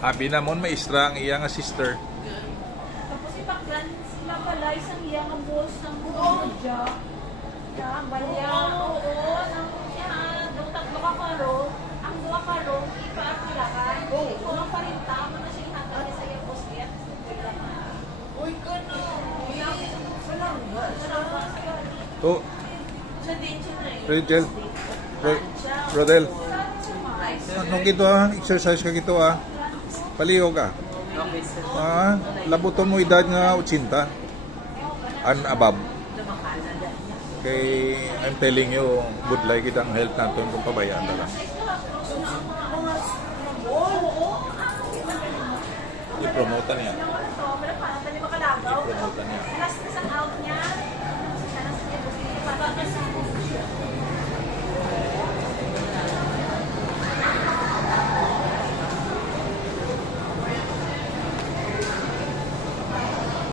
Abi namon maestra ang iya nga sister. Tapos ipaklan sila pala isang iya nga boss ng media. Ya, balya. Oo, nang yan. Nung tatlo ka karo, ang dua karo, ipaakilakan. Oo. Kung parinta, mo na siya hatag sa iya boss niya. Uy, gano'n. To, Rachel, Rodel, nung gito exercise ka gito paliho ka. Labuton mo edad nga 80 and above. Kay I'm telling you, good like it ang health natin kung pabayaan na lang. I-promote niya.